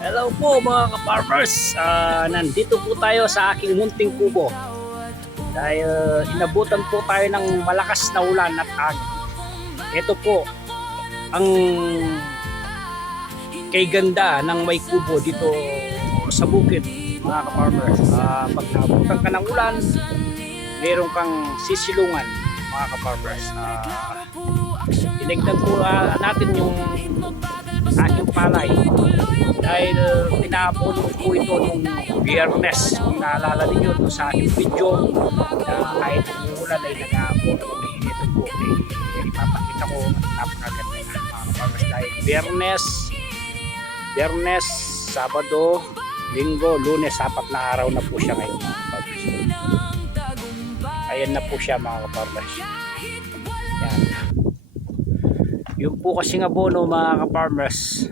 Hello po mga ka-farmers, nandito po tayo sa aking munting kubo dahil inabutan po tayo ng malakas na ulan at agos. Ito po ang kay ganda ng may kubo dito sa bukid mga ka-farmers. Pag nabutan ka ng ulan, meron kang sisilungan mga ka-farmers. Tinignan po natin yung aking palay dahil tinapon po ito nung Biyernes. Kung naalala ninyo ito sa aking video na kahit umulan ay nag-aapon ito po ipapakita ko napakaganda mga kapagmas dahil Biyernes, Sabado, Linggo, Lunes, 4 na araw na po siya ngayon mga kapagmas. Ayan na po siya mga kapagmas. Yan. Yung po kasing abono mga ka-farmers,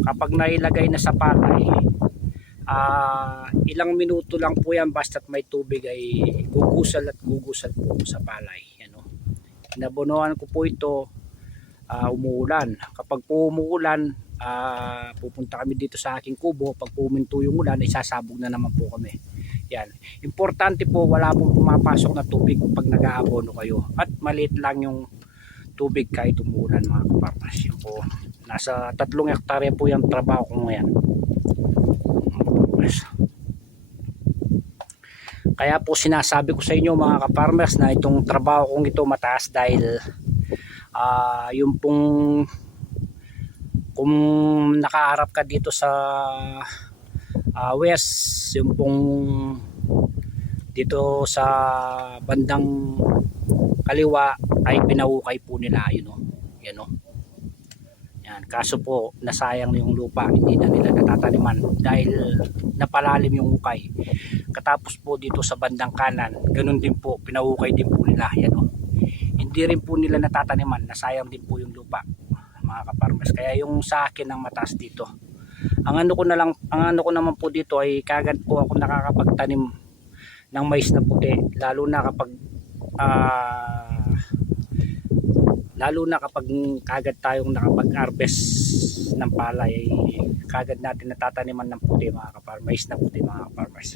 kapag nailagay na sa palay, ilang minuto lang po yan basta't may tubig ay gugusal at gugusal po sa palay. Ano? Inabonohan ko po ito umuulan. Kapag po umuulan, pupunta kami dito sa aking kubo. Pag puminto yung ulan, isasabog na naman po kami. Yan. Importante po wala pong pumapasok na tubig pag nag-aabono kayo. At maliit lang yung tubig kahit umuulan mga kapartners. Yan po, nasa 3 hektarya po yung trabaho ko ngayon. Kaya po sinasabi ko sa inyo mga kaparmers na itong trabaho kong ito mataas dahil yung pong kung nakaharap ka dito sa west, yung pong dito sa bandang kaliwa ay pinahukay po nila yun o. Yan o. Yan. Kaso po nasayang yung lupa, hindi na nila natataniman dahil napalalim yung hukay. Katapos po dito sa bandang kanan, ganun din po, pinahukay din po nila. Yan o. Hindi rin po nila natataniman, nasayang din po yung lupa mga kaparmers. Kaya yung sa akin ang mataas dito. Ang ano ko naman po dito ay kagad po ako nakakapagtanim ng mais na puti, lalo na kapag kagad tayong nakapag-harvest ng palay, kagad natin natataniman ng puti mga kaparmers, mais na puti mga kaparmers.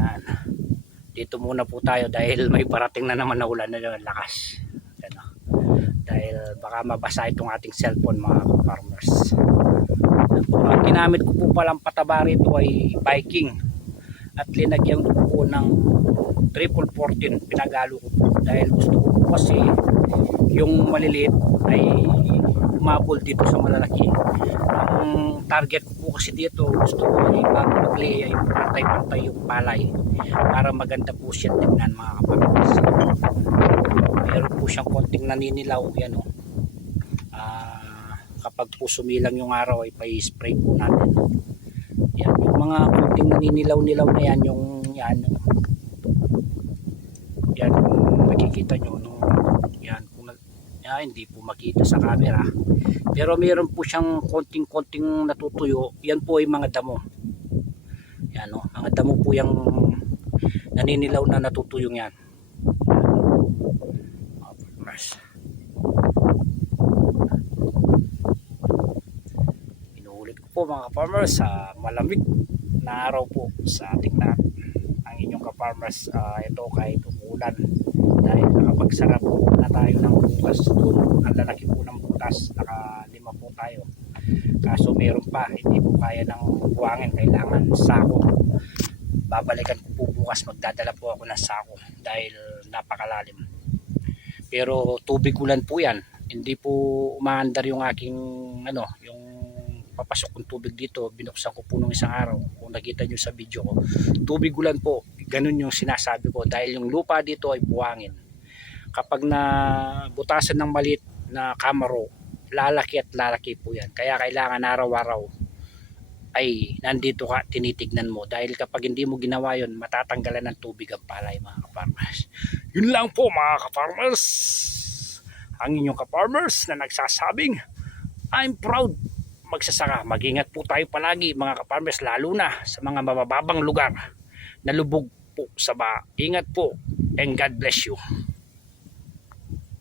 Yan. Dito muna po tayo dahil may parating na naman na ulan na lakas. Yan, dahil baka mabasa itong ating cellphone mga kaparmers. Ang ginamit ko po palang pataba rito ay Viking at linagyan ko po ng triple 14, pinagalo ko po dahil gusto ko po kasi yung maliliit ay umabol dito sa malalaki. Ang target ko po kasi dito, gusto ko ay bago mag-lay ay pantay-pantay yung palay para maganda po siya tignan mga kapatid. Meron po siyang konting naninilaw yan o. Kapag po sumilang yung araw ay pa-spray po natin yan, yung mga konting naninilaw-nilaw na yan, yung yan kung makikita nyo no, yan, hindi po makita sa camera pero meron po siyang konting natutuyo, yan po ay mga damo yan, no? Mga damo po yung naninilaw na natutuyong yan. Inuulit ko po mga farmers sa malamig na araw po sa ating lahat ang inyong ka-farmers. Ito kahit umuulan dahil nakapagsarap na tayo ng butas doon, ang lalaki po ng butas, naka-5 po tayo, kaso meron pa hindi po kaya ng buwangin, kailangan sako. Babalikan ko po bukas, magdadala po ako ng sako dahil napakalalim pero tubig ulan po yan, hindi po umaandar yung aking yung papasok kong tubig dito. Binuksan ko po nung isang araw, kung nakita nyo sa video ko, tubig ulan po, ganun yung sinasabi ko dahil yung lupa dito ay buwangin. Kapag na butasan ng maliit na kamaro, lalaki at lalaki po yan, kaya kailangan araw-araw ay nandito ka, tinitignan mo dahil kapag hindi mo ginawa yun, matatanggalan ng tubig ang palay mga ka-farmers. Yun lang po mga ka-farmers, ang inyong ka-farmers na nagsasabing I'm proud magsasaka. Mag-ingat po tayo palagi mga ka-farmers, lalo na sa mga mabababang lugar na lubog po sa baha. Ingat po. and God bless you.